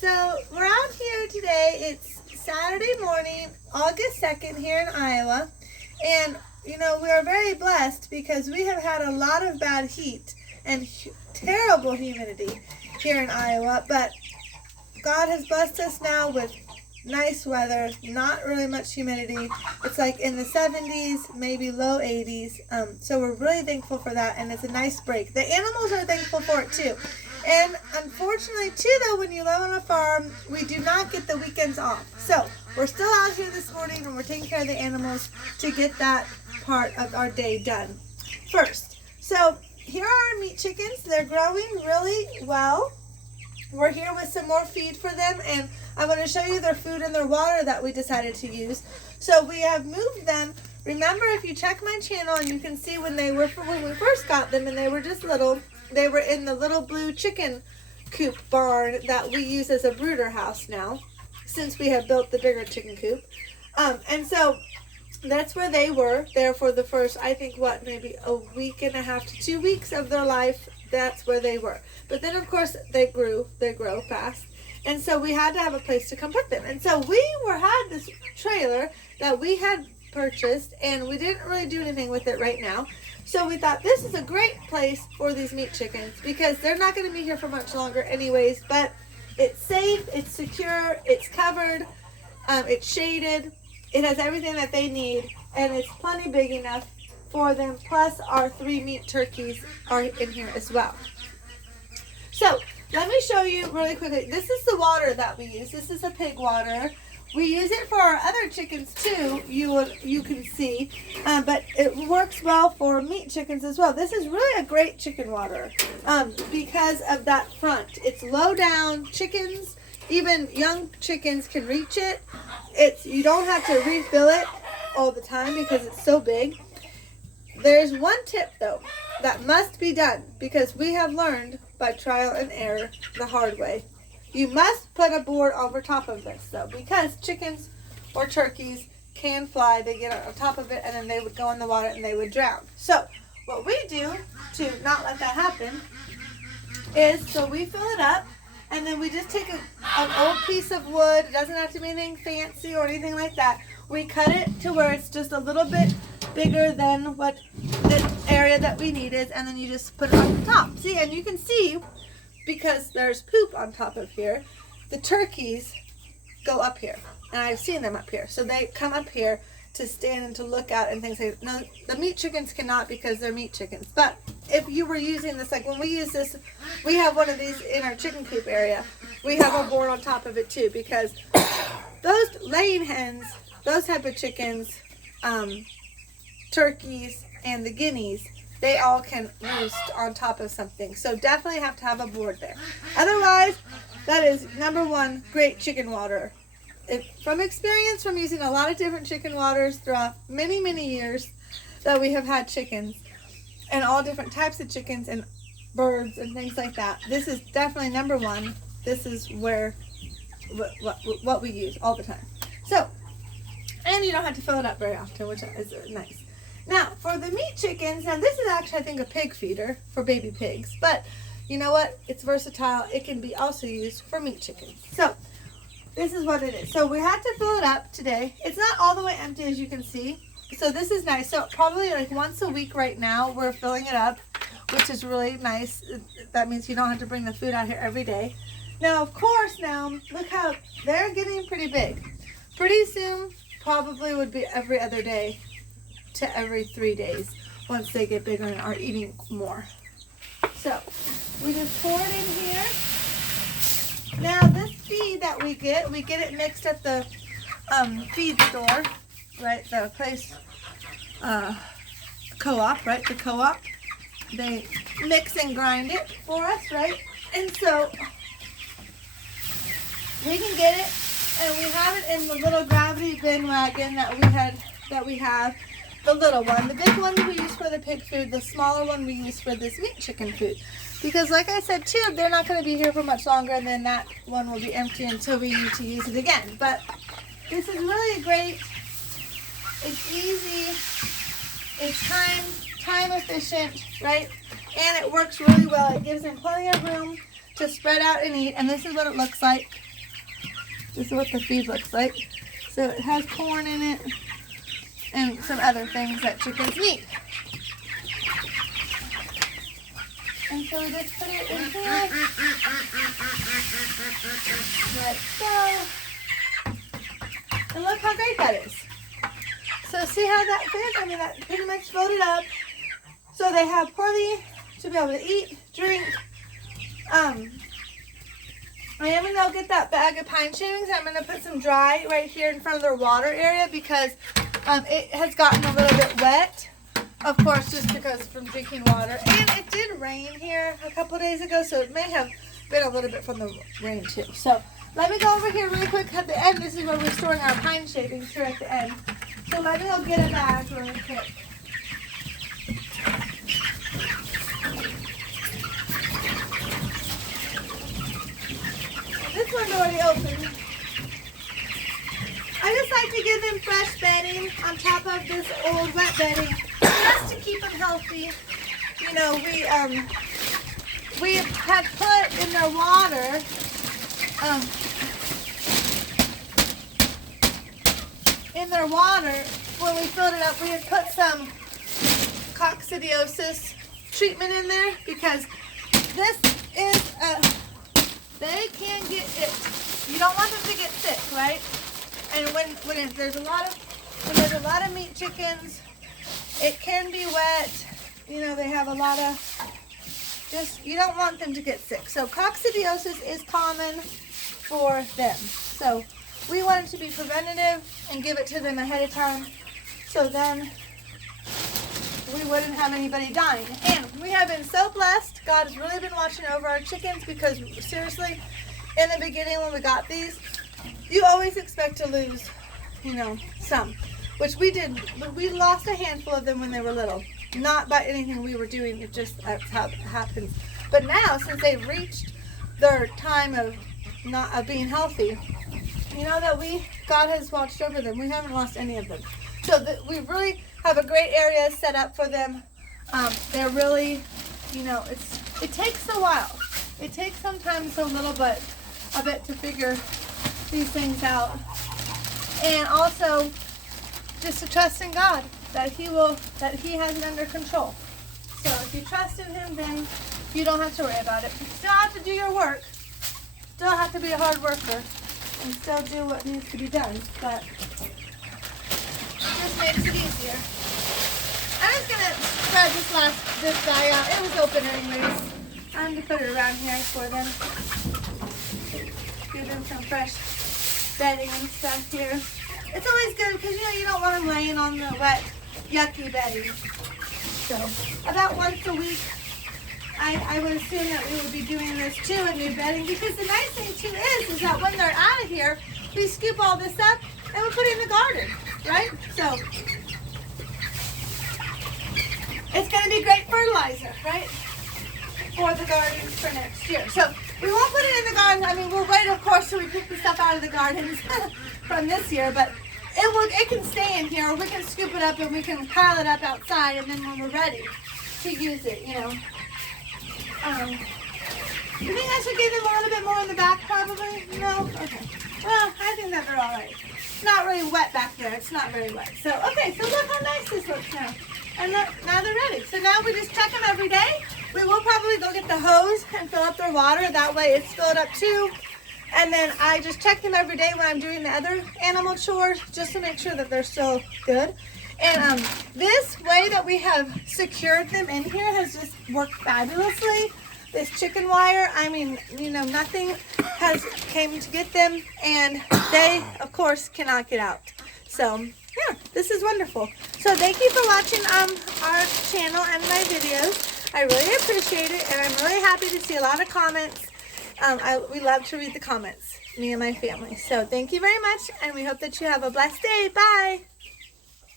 So we're out here today. It's Saturday morning, August 2nd here in Iowa. And, we are very blessed because we have had a lot of bad heat and terrible humidity here in Iowa. But God has blessed us now with nice weather, not really much humidity. It's like in the 70s, maybe low 80s. So we're really thankful for that, and it's a nice break. The animals are thankful for it too. And unfortunately too, though, when you live on a farm, we do not get the weekends off. So we're still out here this morning and we're taking care of the animals to get that part of our day done first. So here are our meat chickens. They're growing really well. We're here with some more feed for them, and I'm going to show you their food and their water that we decided to use. So we have moved them. Remember, if you check my channel, and you can see when we first got them and they were just little, they were in the little blue chicken coop barn that we use as a brooder house now, since we have built the bigger chicken coop. And so that's where they were there for the first, I think, maybe a week and a half to 2 weeks of their life. That's where they were. But then, of course, they grow fast. And so we had to have a place to come put them. And so we had this trailer that we had purchased, and we didn't really do anything with it right now. So we thought this is a great place for these meat chickens because they're not going to be here for much longer anyways. But it's safe, it's secure, it's covered, it's shaded. It has everything that they need, and it's plenty big enough for them. Plus our 3 meat turkeys are in here as well. So let me show you really quickly. This is the water that we use. This is a pig water. We use it for our other chickens too, you can see, but it works well for meat chickens as well. This is really a great chicken water because of that front. It's low down. Chickens, even young chickens, can reach it. You don't have to refill it all the time because it's so big. There's one tip though that must be done because we have learned by trial and error the hard way. You must put a board over top of this though, because chickens or turkeys can fly. They get on top of it and then they would go in the water and they would drown. So what we do to not let that happen is, so we fill it up and then we just take an old piece of wood. It doesn't have to be anything fancy or anything like that. We cut it to where it's just a little bit bigger than what the area that we need is, and then you just put it on the top. See, and you can see, because there's poop on top of here, the turkeys go up here, and I've seen them up here. So they come up here to stand and to look out and things like that. No, the meat chickens cannot because they're meat chickens. But if you were using this, like when we use this, we have one of these in our chicken coop area. We have a board on top of it too, because those laying hens, those type of chickens, turkeys, and the guineas, they all can roost on top of something. So definitely have to have a board there. Otherwise, that is number one, great chicken water. From experience, from using a lot of different chicken waters throughout many, many years that we have had chickens, and all different types of chickens and birds and things like that, this is definitely number one. This is where what we use all the time. So, and you don't have to fill it up very often, which is nice. Now, for the meat chickens, now this is actually, I think, a pig feeder for baby pigs. But you know what? It's versatile. It can be also used for meat chickens. So this is what it is. So we had to fill it up today. It's not all the way empty, as you can see. So this is nice. So probably like once a week right now, we're filling it up, which is really nice. That means you don't have to bring the food out here every day. Now, of course, now, look how they're getting pretty big. Pretty soon, probably would be every other day to every 3 days once they get bigger and are eating more. So we just pour it in here. Now this feed that we get it mixed at the feed store, right? The place, co-op, right? The co-op. They mix and grind it for us, right? And so we can get it, and we have it in the little gravity bin wagon that we have. The little one. The big one we use for the pig food. The smaller one we use for this meat chicken food. Because like I said too, they're not going to be here for much longer, and then that one will be empty until we need to use it again. But this is really great. It's easy. It's time efficient, right? And it works really well. It gives them plenty of room to spread out and eat. And this is what it looks like This is what the feed looks like. So it has corn in it and some other things that chickens need. And so we just put it in here, like so. And look how great that is. So see how that fits? I mean, that pretty much filled it up. So they have plenty to be able to eat, drink. I am going to go get that bag of pine shavings. I'm going to put some dry right here in front of their water area because it has gotten a little bit wet. Of course, just because from drinking water. And it did rain here a couple days ago, so it may have been a little bit from the rain too. So let me go over here really quick at the end. This is where we're storing our pine shavings here at the end. So let me go get a bag really quick. This one's already open. I just like to give them fresh bedding on top of this old wet bedding just to keep them healthy. You know, we had put in their water when we filled it up, we had put some coccidiosis treatment in there because this is they can get it. You don't want them to get sick, right? And when there's a lot of meat chickens, it can be wet. You know, they have a lot of you don't want them to get sick. So coccidiosis is common for them. So we want it to be preventative and give it to them ahead of time. So then we wouldn't have anybody dying. And we have been so blessed. God has really been watching over our chickens because seriously, in the beginning when we got these, you always expect to lose, you know, some, which we did. We lost a handful of them when they were little. Not by anything we were doing, it just that's how it happens. But now, since they've reached their time of being healthy, you know that God has watched over them. We haven't lost any of them. So we really have a great area set up for them. They're really, you know, it takes a while. It takes sometimes a bit to figure these things out. And also just to trust in God that He has it under control. So if you trust in Him, then you don't have to worry about it. You still have to do your work. Still have to be a hard worker and still do what needs to be done. But just makes it easier. I'm just gonna spread this guy out. It was open anyways. I'm gonna put it around here for them. Give them some fresh bedding and stuff here. It's always good because you don't want them laying on the wet, yucky bedding. So about once a week, I would assume that we would be doing this too, a new bedding, because the nice thing too is that when they're out of here, we scoop all this up and we put it in the garden, right? So it's going to be great fertilizer, right, for the gardens for next year. So we won't put it in the garden. I mean, we'll wait, of course, till we pick the stuff out of the gardens from this year, but it can stay in here, or we can scoop it up and we can pile it up outside, and then when we're ready to use it, you know. You think I should give them a little bit more in the back, probably? No? Okay. Well, I think that they're all right. It's not really wet back there. It's not very wet. So, okay, so look how nice this looks now. And look, now they're ready. So now we just check them every day. We will probably go get the hose and fill up their water. That way it's filled up too. And then I just check them every day when I'm doing the other animal chores, just to make sure that they're still good. And this way that we have secured them in here has just worked fabulously. This chicken wire, I mean, you know, nothing has came to get them, and they, of course, cannot get out. So, yeah, this is wonderful. So thank you for watching our channel and my videos. I really appreciate it, and I'm really happy to see a lot of comments. We love to read the comments, me and my family. So thank you very much, and we hope that you have a blessed day. Bye.